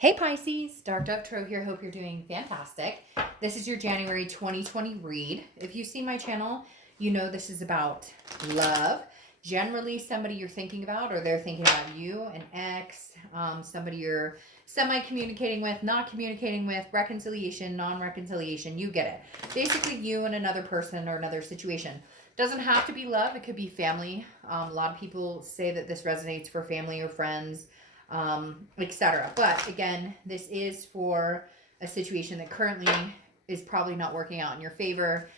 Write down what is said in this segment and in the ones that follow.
Hey Pisces, Dark Dove Tarot here. Hope you're doing fantastic. This is your January 2020 read. If you see my channel, you know this is about love. Generally, somebody you're thinking about or they're thinking about you, an ex, somebody you're semi-communicating with, not communicating with, reconciliation, non-reconciliation, you get it. Basically, you and another person or another situation. Doesn't have to be love. It could be family. A lot of people say that this resonates for family or friends, etc. But again, this is for a situation that currently is probably not working out in your favor,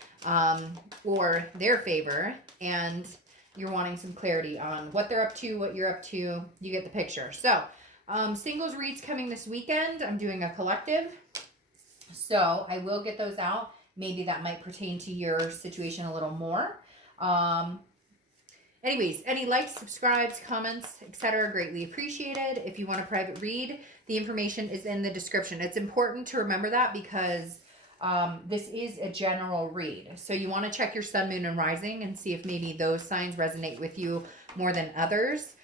or their favor, and you're wanting some clarity on what they're up to, what you're up to. You get the picture. So, singles reads coming this weekend. I'm doing a collective, so I will get those out. Maybe that might pertain to your situation a little more. Anyways, any likes, subscribes, comments, etc. greatly appreciated. If you want a private read, the information is in the description. It's important to remember that because this is a general read. So you want to check your sun, moon, and rising and see if maybe those signs resonate with you more than others.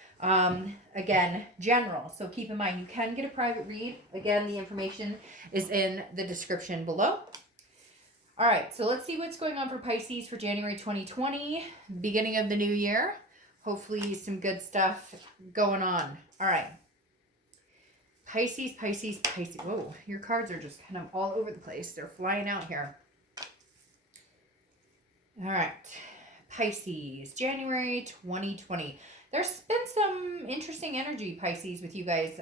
Again, general. So keep in mind, you can get a private read. Again, the information is in the description below. All right, so let's see what's going on for Pisces for January 2020, beginning of the new year. Hopefully some good stuff going on. All right. Pisces. Whoa, your cards are just kind of all over the place. They're flying out here. All right. Pisces, January 2020. There's been some interesting energy, Pisces, with you guys.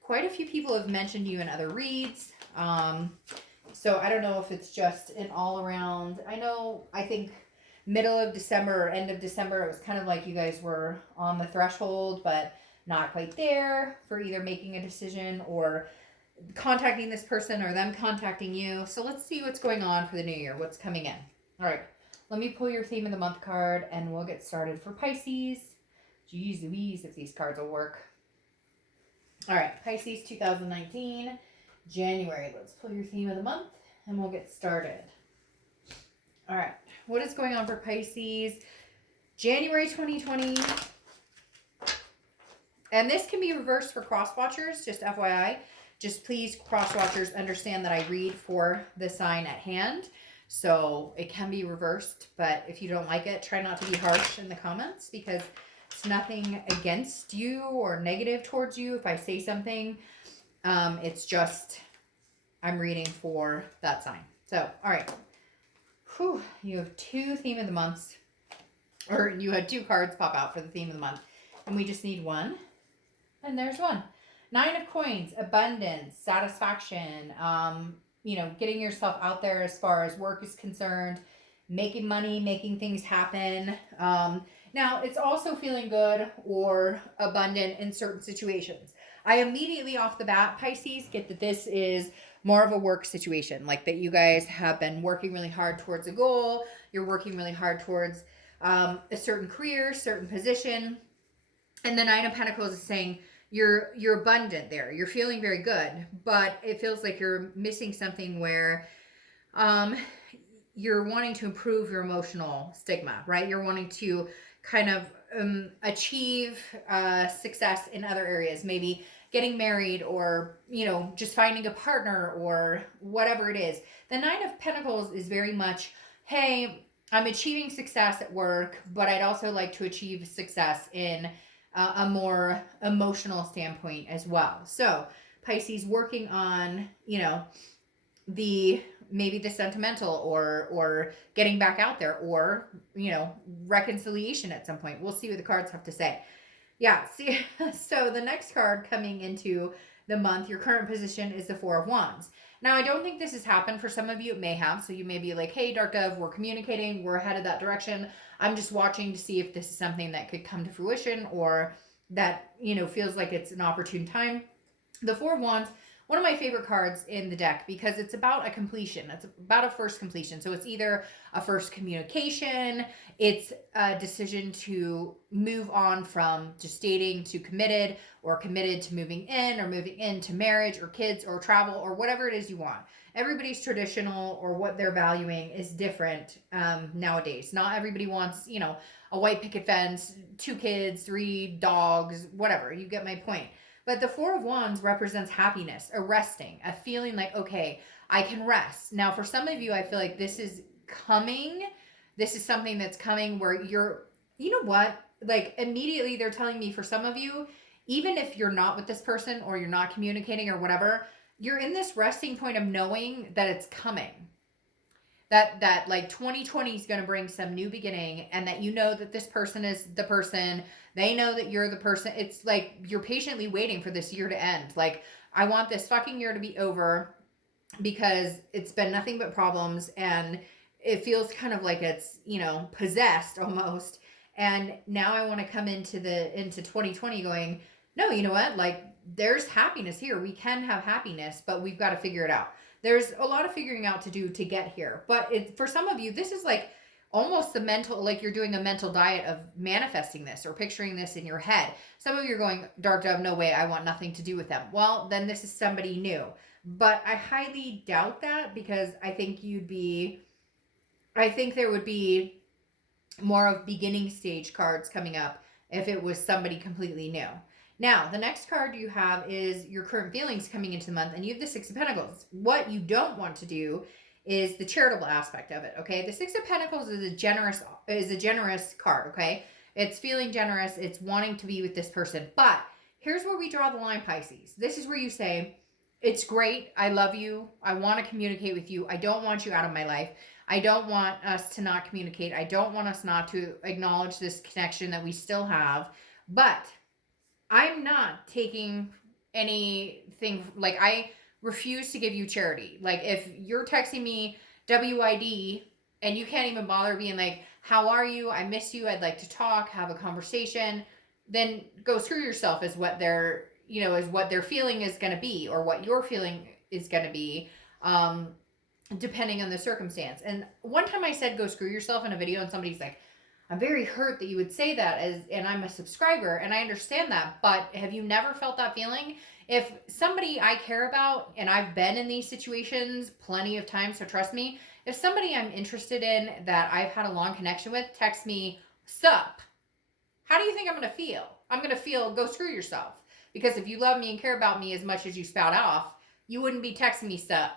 Quite a few people have mentioned you in other reads. So I don't know if it's just an all around. I think middle of December or end of December, it was kind of like you guys were on the threshold, but not quite there for either making a decision or contacting this person or them contacting you. So let's see what's going on for the new year, what's coming in. All right, let me pull your theme of the month card and we'll get started for Pisces. Jeez Louise, if these cards will work. All right, Pisces 2019. January. Let's pull your theme of the month and we'll get started. All right. What is going on for Pisces? January 2020. And this can be reversed for cross watchers, just FYI. Just please, cross watchers, understand that I read for the sign at hand. So it can be reversed, but if you don't like it, try not to be harsh in the comments because it's nothing against you or negative towards you. If I say something, it's just, I'm reading for that sign. So, all right. Whew, you have two theme of the months, or you had two cards pop out for the theme of the month, and we just need one. And there's one. 9 of Coins, abundance, satisfaction, getting yourself out there as far as work is concerned, making money, making things happen. Now, it's also feeling good or abundant in certain situations. I immediately off the bat, Pisces, get that this is more of a work situation, like that you guys have been working really hard towards a goal. You're working really hard towards a certain career, certain position. And the 9 of Pentacles is saying you're abundant there. You're feeling very good, but it feels like you're missing something where you're wanting to improve your emotional stigma, right? You're wanting to kind of achieve success in other areas, maybe getting married or, just finding a partner or whatever it is. The 9 of Pentacles is very much, hey, I'm achieving success at work, but I'd also like to achieve success in a more emotional standpoint as well. So Pisces working on, maybe the sentimental or getting back out there or, reconciliation at some point. We'll see what the cards have to say. Yeah, see, so the next card coming into the month, your current position is the 4 of Wands. Now, I don't think this has happened. For some of you, it may have. So you may be like, hey, Dark Dove, we're communicating. We're headed that direction. I'm just watching to see if this is something that could come to fruition or that, feels like it's an opportune time. The 4 of Wands, one of my favorite cards in the deck because it's about a completion. It's about a first completion. So it's either a first communication, it's a decision to move on from just dating to committed or committed to moving in or moving into marriage or kids or travel or whatever it is you want. Everybody's traditional or what they're valuing is different nowadays. Not everybody wants, a white picket fence, 2 kids, 3 dogs, whatever. You get my point. But the Four of Wands represents happiness, a resting, a feeling like, okay, I can rest. Now, for some of you, I feel like this is coming. This is something that's coming where you're, you know what? Like immediately they're telling me for some of you, even if you're not with this person or you're not communicating or whatever, you're in this resting point of knowing that it's coming. That like 2020 is going to bring some new beginning, and that you know that this person is the person. They know that you're the person. It's like you're patiently waiting for this year to end. Like, I want this fucking year to be over because it's been nothing but problems, and it feels kind of like it's, you know, possessed almost. And now I want to come into 2020 going, no, you know what? Like, there's happiness here. We can have happiness, but we've got to figure it out. There's a lot of figuring out to do to get here. But for some of you, this is like almost the mental, like you're doing a mental diet of manifesting this or picturing this in your head. Some of you are going, Dark Dove, no way, I want nothing to do with them. Well, then this is somebody new. But I highly doubt that, because I think there would be more of beginning stage cards coming up if it was somebody completely new. Now, the next card you have is your current feelings coming into the month, and you have the Six of Pentacles. What you don't want to do is the charitable aspect of it, okay? The Six of Pentacles is a generous card, okay? It's feeling generous, it's wanting to be with this person. But here's where we draw the line, Pisces. This is where you say, it's great, I love you, I want to communicate with you, I don't want you out of my life. I don't want us to not communicate. I don't want us not to acknowledge this connection that we still have. But I'm not taking anything, like, I refuse to give you charity. Like, if you're texting me WID and you can't even bother being like, how are you? I miss you. I'd like to talk, have a conversation. Then go screw yourself is what their feeling is going to be, or what your feeling is going to be. Depending on the circumstance. And one time I said, go screw yourself in a video, and somebody's like, I'm very hurt that you would say that, and I'm a subscriber, and I understand that, but have you never felt that feeling? If somebody I care about, and I've been in these situations plenty of times, so trust me, if somebody I'm interested in that I've had a long connection with texts me, sup, how do you think I'm going to feel? I'm going to feel, go screw yourself. Because if you love me and care about me as much as you spout off, you wouldn't be texting me, sup,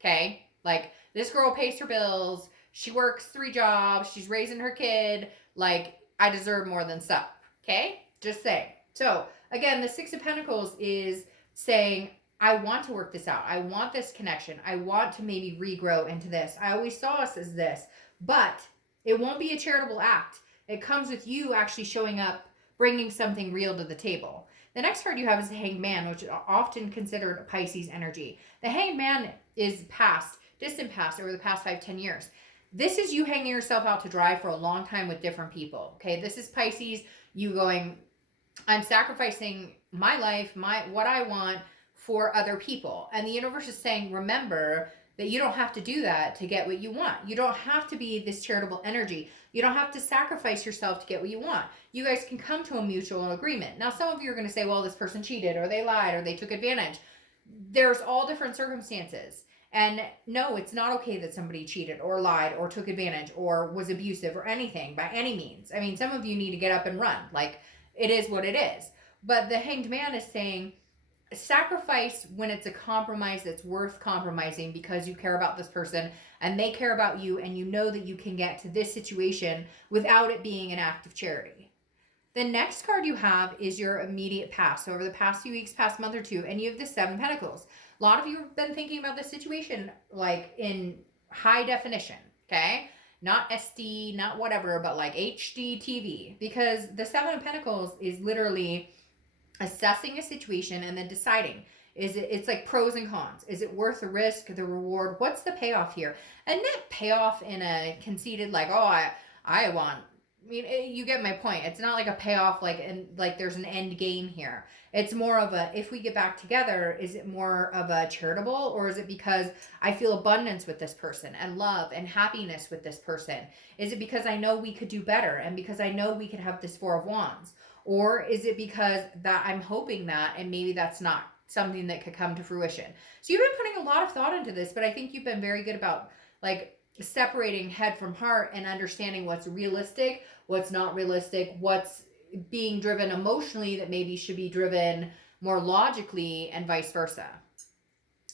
okay? Like, this girl pays her bills, she works 3 jobs, she's raising her kid, like, I deserve more than sup, okay? Just saying. So, again, the Six of Pentacles is saying, I want to work this out. I want this connection. I want to maybe regrow into this. I always saw us as this, but it won't be a charitable act. It comes with you actually showing up, bringing something real to the table. The next card you have is the Hanged Man, which is often considered Pisces energy. The Hanged Man is distant past, over the past 5-10 years. This is you hanging yourself out to dry for a long time with different people. Okay, this is Pisces, you going, I'm sacrificing my life, what I want for other people. And the universe is saying, remember that you don't have to do that to get what you want. You don't have to be this charitable energy. You don't have to sacrifice yourself to get what you want. You guys can come to a mutual agreement. Now, some of you are going to say, well, this person cheated, or they lied, or they took advantage. There's all different circumstances. And no, it's not okay that somebody cheated or lied or took advantage or was abusive or anything by any means. I mean, some of you need to get up and run. Like, it is what it is. But the Hanged Man is saying, sacrifice when it's a compromise that's worth compromising because you care about this person and they care about you, and you know that you can get to this situation without it being an act of charity. The next card you have is your immediate past. So over the past few weeks, past month or two, and you have the Seven of Pentacles. A lot of you have been thinking about this situation like in high definition, okay? Not SD, not whatever, but like HD TV. Because the Seven of Pentacles is literally assessing a situation and then deciding, it's like pros and cons. Is it worth the risk, the reward? What's the payoff here? And not payoff in a conceited like, oh, I want. I mean, you get my point. It's not like a payoff like there's an end game here. It's more of a, if we get back together, is it more of a charitable, or is it because I feel abundance with this person and love and happiness with this person? Is it because I know we could do better and because I know we could have this Four of Wands? Or is it because that I'm hoping that, and maybe that's not something that could come to fruition? So you've been putting a lot of thought into this, but I think you've been very good about like separating head from heart and understanding what's realistic, what's not realistic, what's being driven emotionally that maybe should be driven more logically, and vice versa.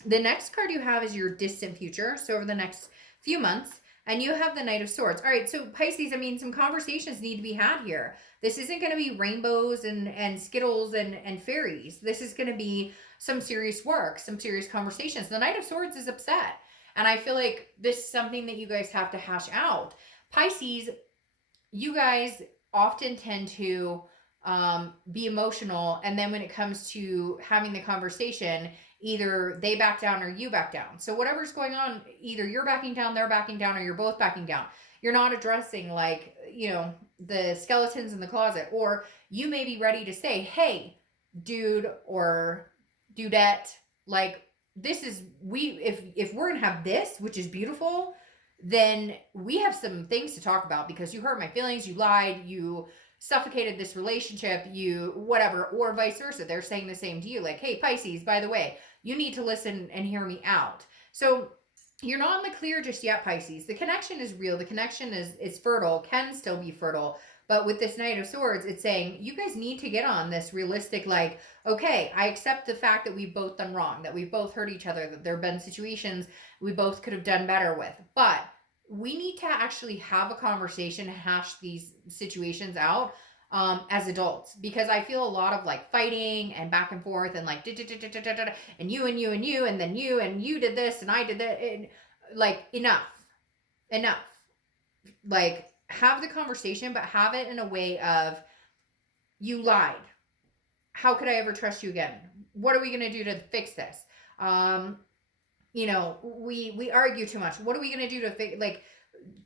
The next card you have is your distant future. So over the next few months, and you have the Knight of Swords. All right, so Pisces, I mean, some conversations need to be had here. This isn't going to be rainbows and Skittles and fairies. This is going to be some serious work, some serious conversations. The Knight of Swords is upset. And I feel like this is something that you guys have to hash out. Pisces, you guys often tend to be emotional. And then when it comes to having the conversation, either they back down or you back down. So whatever's going on, either you're backing down, they're backing down, or you're both backing down. You're not addressing, like, you know, the skeletons in the closet. Or you may be ready to say, hey, dude or dudette, like, this is, if we're gonna have this, which is beautiful, then we have some things to talk about, because you hurt my feelings, you lied, you suffocated this relationship, you whatever, or vice versa. They're saying the same to you, like, hey, Pisces, by the way, you need to listen and hear me out. So you're not in the clear just yet, Pisces. The connection is real. The connection is fertile, can still be fertile. But with this Knight of Swords, it's saying you guys need to get on this realistic, like, okay, I accept the fact that we've both done wrong, that we've both hurt each other, that there have been situations we both could have done better with. But we need to actually have a conversation, hash these situations out as adults, because I feel a lot of like fighting and back and forth and like and you and you and you and then you and you did this and I did that, and like enough. Like, have the conversation, but have it in a way of, you lied. How could I ever trust you again? What are we going to do to fix this? You know, we argue too much. What are we going to do to fix, like,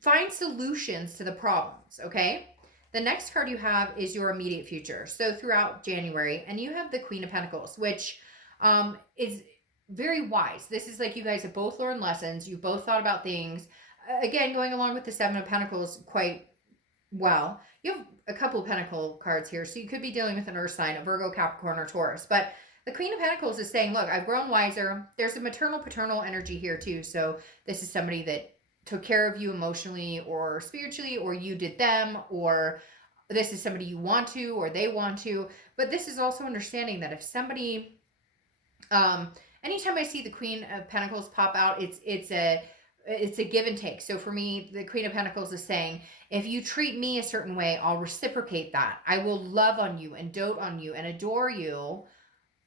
find solutions to the problems, okay? The next card you have is your immediate future. So throughout January, and you have the Queen of Pentacles, which is very wise. This is like you guys have both learned lessons. You both thought about things. Again, going along with the Seven of Pentacles quite well. You have a couple of Pentacle cards here, so you could be dealing with an Earth sign, a Virgo, Capricorn, or Taurus. But the Queen of Pentacles is saying, look, I've grown wiser. There's a maternal, paternal energy here too. So this is somebody that took care of you emotionally or spiritually, or you did them, or this is somebody you want to, or they want to. But this is also understanding that if somebody, anytime I see the Queen of Pentacles pop out, it's a give and take. So for me, the Queen of Pentacles is saying, if you treat me a certain way, I'll reciprocate that. I will love on you and dote on you and adore you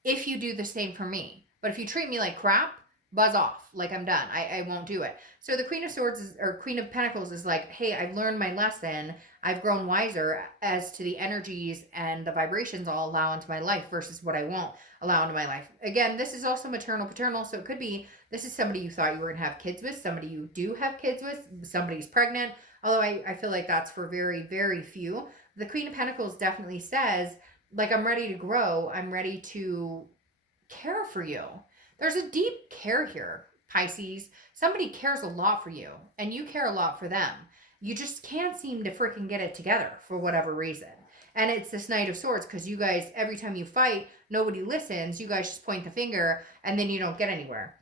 if you do the same for me. But if you treat me like crap, buzz off. Like, I'm done. I won't do it. So the Queen of Swords or Queen of Pentacles is like, hey, I've learned my lesson. I've grown wiser as to the energies and the vibrations I'll allow into my life versus what I won't allow into my life. Again, this is also maternal, paternal. So it could be, this is somebody you thought you were going to have kids with, somebody you do have kids with, somebody's pregnant. Although I feel like that's for very, very few. The Queen of Pentacles definitely says, like, I'm ready to grow. I'm ready to care for you. There's a deep care here, Pisces. Somebody cares a lot for you, and you care a lot for them. You just can't seem to freaking get it together for whatever reason. And it's this Knight of Swords, because you guys, every time you fight, nobody listens. You guys just point the finger, and then you don't get anywhere.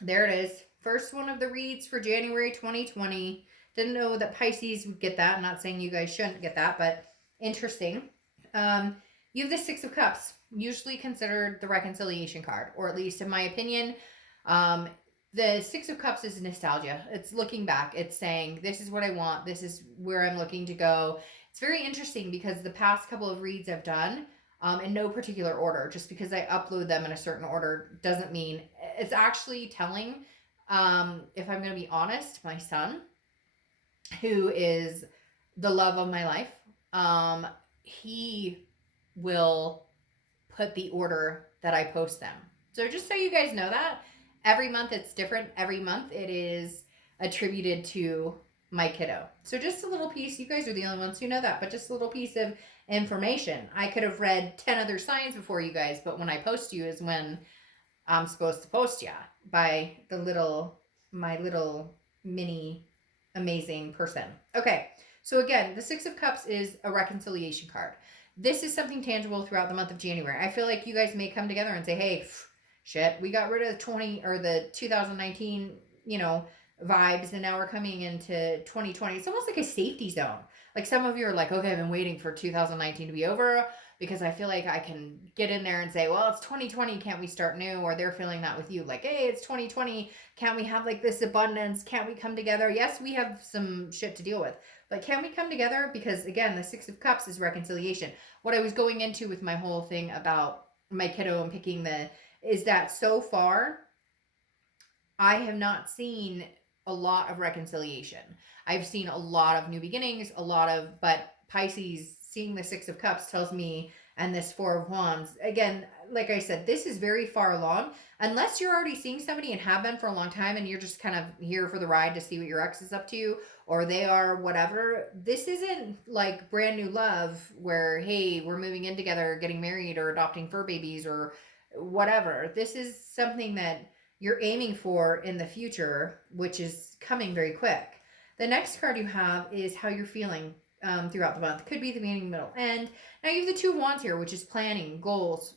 There it is. First one of the reads for January 2020. Didn't know that Pisces would get that. I'm not saying you guys shouldn't get that, but interesting. You have the Six of Cups, usually considered the reconciliation card, or at least in my opinion. The Six of Cups is nostalgia. It's looking back. It's saying, this is what I want. This is where I'm looking to go. It's very interesting because the past couple of reads I've done, in no particular order, just because I upload them in a certain order doesn't mean, it's actually telling, if I'm going to be honest, my son, who is the love of my life, he will put the order that I post them. So just so you guys know that, every month it's different. Every month it is attributed to my kiddo. So just a little piece. You guys are the only ones who know that, but just a little piece of information. I could have read 10 other signs before you guys, but when I post you is when I'm supposed to post ya by my little mini amazing person. Okay. So again, the Six of Cups is a reconciliation card. This is something tangible throughout the month of January. I feel like you guys may come together and say, hey, shit, we got rid of the 2019, vibes, and now we're coming into 2020. It's almost like a safety zone. Like, some of you are like, okay, I've been waiting for 2019 to be over. because I feel like I can get in there and say, well, it's 2020, can't we start new? Or they're feeling that with you, like, hey, it's 2020, can't we have like this abundance? Can't we come together? Yes, we have some shit to deal with, but can we come together? Because again, the Six of Cups is reconciliation. What I was going into with my whole thing about my kiddo and picking is that so far, I have not seen a lot of reconciliation. I've seen a lot of new beginnings, but Pisces, seeing the Six of Cups tells me, and this Four of Wands, again, like I said, this is very far along. Unless you're already seeing somebody and have been for a long time and you're just kind of here for the ride to see what your ex is up to, or they are whatever, this isn't like brand new love where, hey, we're moving in together, getting married, or adopting fur babies, or whatever. This is something that you're aiming for in the future, which is coming very quick. The next card you have is how you're feeling throughout the month. Could be the beginning, middle, end. Now you have the Two of Wands here, which is planning, goals,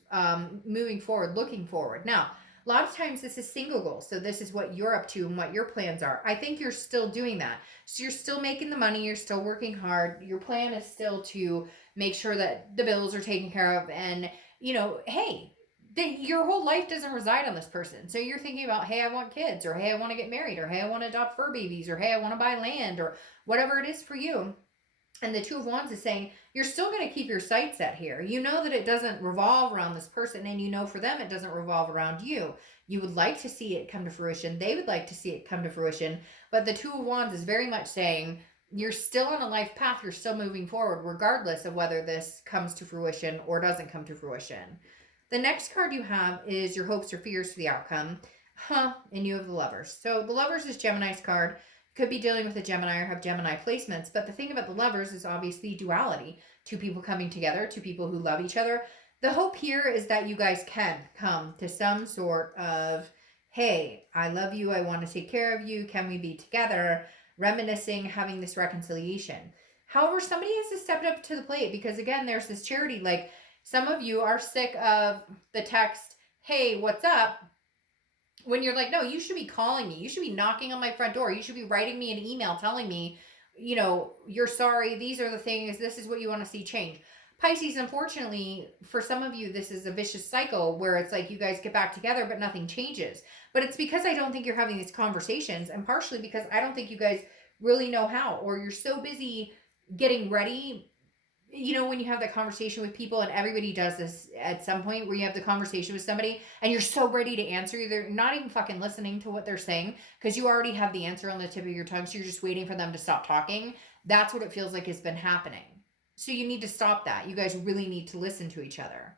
moving forward, looking forward. Now, a lot of times this is single goals. So this is what you're up to and what your plans are. I think you're still doing that. So you're still making the money. You're still working hard. Your plan is still to make sure that the bills are taken care of. And, hey, your whole life doesn't reside on this person. So you're thinking about, hey, I want kids, or hey, I want to get married, or hey, I want to adopt fur babies, or hey, I want to buy land, or whatever it is for you. And the Two of Wands is saying you're still going to keep your sights set here. You know that it doesn't revolve around this person, and for them it doesn't revolve around you. You would like to see it come to fruition. They would like to see it come to fruition. But the Two of Wands is very much saying you're still on a life path. You're still moving forward, regardless of whether this comes to fruition or doesn't come to fruition. The next card you have is your hopes or fears for the outcome. And you have the Lovers. So the Lovers is Gemini's card. Could be dealing with a Gemini or have Gemini placements. But the thing about the Lovers is obviously duality. Two people coming together, two people who love each other. The hope here is that you guys can come to some sort of, hey, I love you. I want to take care of you. Can we be together? Reminiscing, having this reconciliation. However, somebody has to step up to the plate because, again, there's this charity. Like, some of you are sick of the text, hey, what's up? When you're like, no, you should be calling me. You should be knocking on my front door. You should be writing me an email telling me, you're sorry. These are the things. This is what you want to see change. Pisces, unfortunately, for some of you, this is a vicious cycle where it's like you guys get back together, but nothing changes. But it's because I don't think you're having these conversations, and partially because I don't think you guys really know how, or you're so busy getting ready. When you have that conversation with people, and everybody does this at some point, where you have the conversation with somebody and you're so ready to answer, they're not even fucking listening to what they're saying because you already have the answer on the tip of your tongue. So you're just waiting for them to stop talking. That's what it feels like has been happening. So you need to stop that. You guys really need to listen to each other.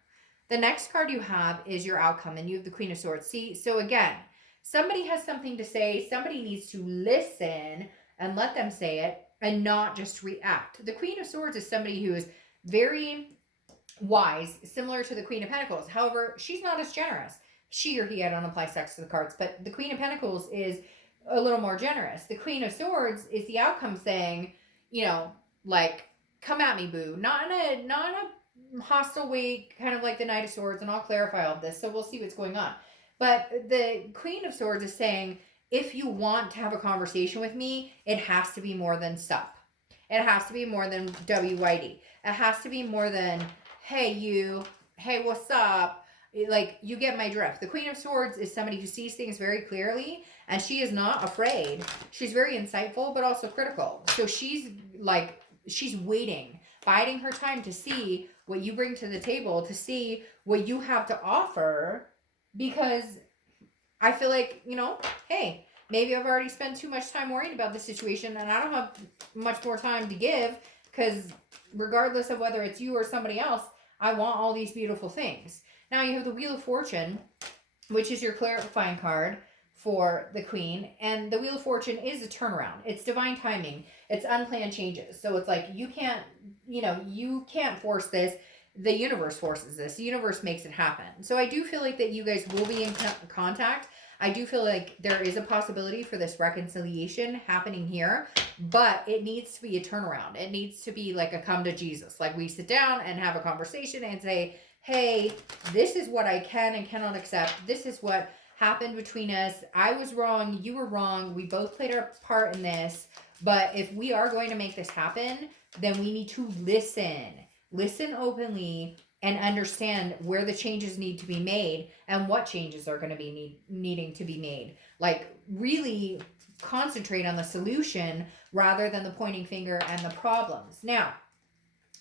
The next card you have is your outcome, and you have the Queen of Swords. See, so again, somebody has something to say. Somebody needs to listen and let them say it, and not just react. The Queen of Swords is somebody who is very wise, similar to the Queen of Pentacles. However, she's not as generous. She or he, I don't apply sex to the cards, but the Queen of Pentacles is a little more generous. The Queen of Swords is the outcome saying, like, come at me, boo. Not in a hostile way, kind of like the Knight of Swords, and I'll clarify all of this, so we'll see what's going on. But the Queen of Swords is saying, if you want to have a conversation with me, it has to be more than sup. It has to be more than WYD. It has to be more than, hey, you, hey, what's up? Like, you get my drift. The Queen of Swords is somebody who sees things very clearly, and she is not afraid. She's very insightful, but also critical. So she's waiting, biding her time to see what you bring to the table, to see what you have to offer, because I feel like, hey, maybe I've already spent too much time worrying about this situation and I don't have much more time to give, because regardless of whether it's you or somebody else, I want all these beautiful things. Now you have the Wheel of Fortune, which is your clarifying card for the Queen. And the Wheel of Fortune is a turnaround. It's divine timing. It's unplanned changes. So it's like you can't force this. The universe forces this. The universe makes it happen. So I do feel like that you guys will be in contact. I do feel like there is a possibility for this reconciliation happening here, but it needs to be a turnaround. It needs to be like a come to Jesus. Like, we sit down and have a conversation and say, hey, this is what I can and cannot accept. This is what happened between us. I was wrong. You were wrong. We both played our part in this. But if we are going to make this happen, then we need to listen. Listen openly and understand where the changes need to be made and what changes are going to be needing to be made. Like, really concentrate on the solution rather than the pointing finger and the problems. Now,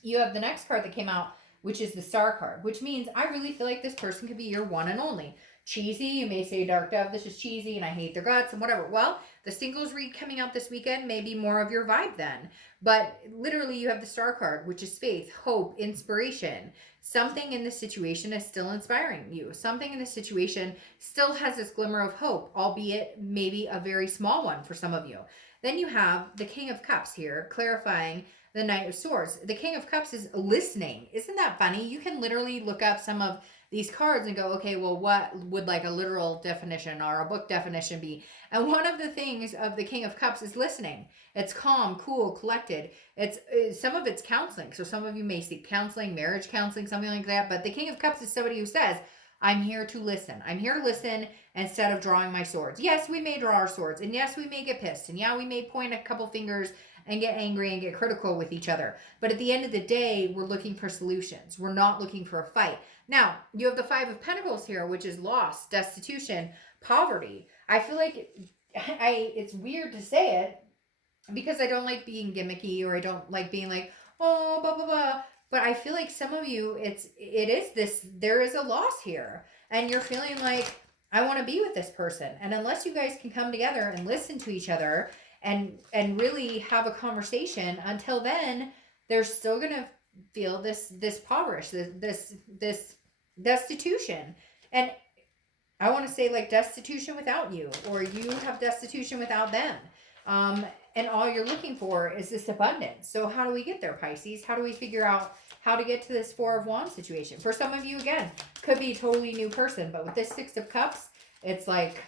you have the next card that came out, which is the Star card, which means I really feel like this person could be your one and only. Cheesy, you may say, Dark Dove, this is cheesy and I hate their guts and whatever. Well, the singles read coming out this weekend may be more of your vibe then. But literally, you have the Star card, which is faith, hope, inspiration. Something in this situation is still inspiring you. Something in this situation still has this glimmer of hope, albeit maybe a very small one for some of you. Then you have the King of Cups here, clarifying the Knight of Swords. The King of Cups is listening. Isn't that funny? You can literally look up some of these cards and go, okay, well, what would like a literal definition or a book definition be? And one of the things of the King of Cups is listening. It's calm, cool, collected. It's some of it's counseling. So some of you may seek counseling, marriage counseling, something like that. But the King of Cups is somebody who says, I'm here to listen. I'm here to listen instead of drawing my swords. Yes, we may draw our swords. And yes, we may get pissed. And yeah, we may point a couple fingers and get angry and get critical with each other. But at the end of the day, we're looking for solutions. We're not looking for a fight. Now, you have the Five of Pentacles here, which is loss, destitution, poverty. I feel like it's weird to say it because I don't like being gimmicky, or I don't like being like, oh, blah, blah, blah. But I feel like some of you, there is a loss here. And you're feeling like, I want to be with this person. And unless you guys can come together and listen to each other and really have a conversation, until then, they're still going to feel this impoverished, this destitution. And I want to say like destitution without you, or you have destitution without them. And all you're looking for is this abundance. So how do we get there, Pisces? How do we figure out how to get to this Four of Wands situation? For some of you, again, could be a totally new person. But with this Six of Cups, it's like,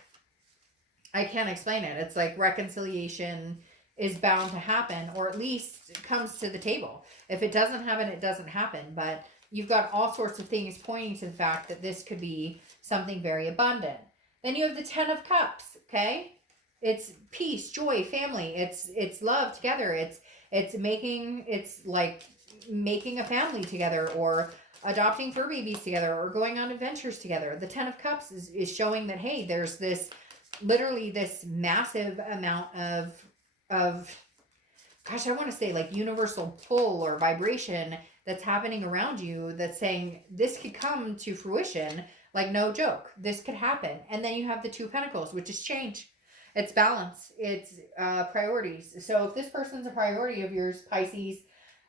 I can't explain it. It's like reconciliation is bound to happen, or at least comes to the table. If it doesn't happen, it doesn't happen. But you've got all sorts of things pointing to the fact that this could be something very abundant. Then you have the Ten of Cups, okay? It's peace, joy, family. It's love together. It's like making a family together, or adopting fur babies together, or going on adventures together. The Ten of Cups is showing that, hey, there's this, literally this massive amount of gosh, I want to say like universal pull or vibration that's happening around you that's saying this could come to fruition. Like, no joke, this could happen. And then you have the Two of Pentacles, which is change. It's balance. It's priorities. So if this person's a priority of yours, Pisces,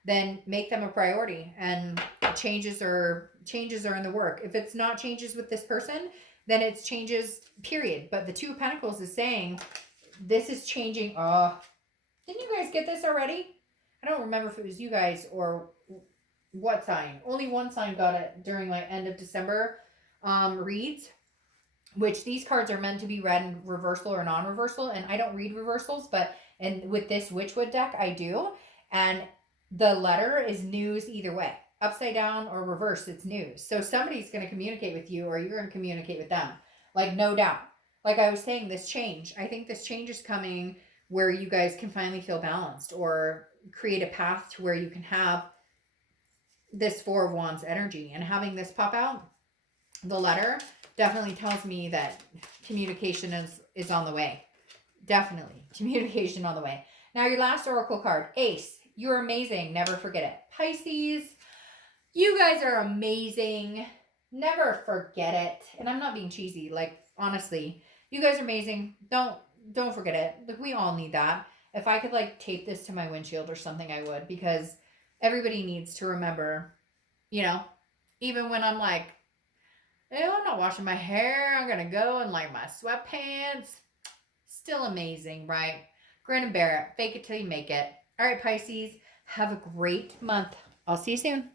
then make them a priority, and changes are in the work. If it's not changes with this person, then it's changes, period. But the Two of Pentacles is saying this is changing. Didn't you guys get this already? I don't remember if it was you guys or what sign. Only one sign got it during my end of December reads, which these cards are meant to be read in reversal or non-reversal. And I don't read reversals, but with this Witchwood deck, I do. And the letter is news either way. Upside down or reverse, it's news. So somebody's going to communicate with you, or you're going to communicate with them. Like, no doubt. Like I was saying, this change. I think this change is coming where you guys can finally feel balanced, or create a path to where you can have this Four of Wands energy. And having this pop out, the letter, definitely tells me that communication is on the way. Definitely. Communication on the way. Now, your last oracle card, Ace. You're amazing. Never forget it. Pisces, you guys are amazing. Never forget it. And I'm not being cheesy. Like, honestly, you guys are amazing. Don't forget it. Like, we all need that. If I could like tape this to my windshield or something, I would, because everybody needs to remember, even when I'm like, I'm not washing my hair, I'm going to go in like my sweatpants. Still amazing, right? Grin and bear it. Fake it till you make it. All right, Pisces, have a great month. I'll see you soon.